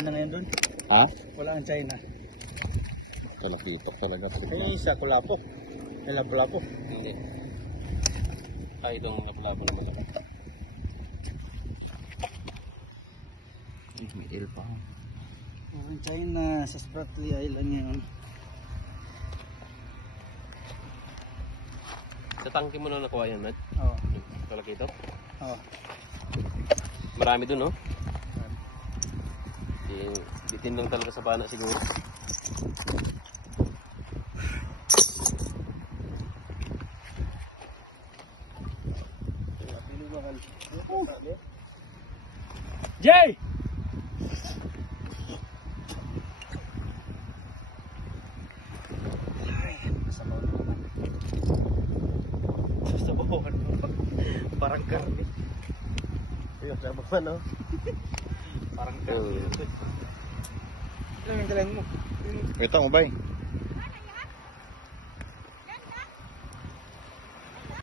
China ngayon doon. Ha? Wala ang China. Kalapipok talaga. Ay, isa kulapok. May lapu-lapu. Hindi. Ay, itong lapu-lapu naman ako. May il pa. Ang China sa Spratly Island ngayon. Sa tangke mo na nakuha yan, Matt? Oo. Talaga ito? Oo. Marami dun, no? Ditindong talaga sa bana siguro. Jay! Sa bawah. Parang karne. Ayun, sa bawah, no? Parang karne. Ano yung galang mo? Ito, mabay.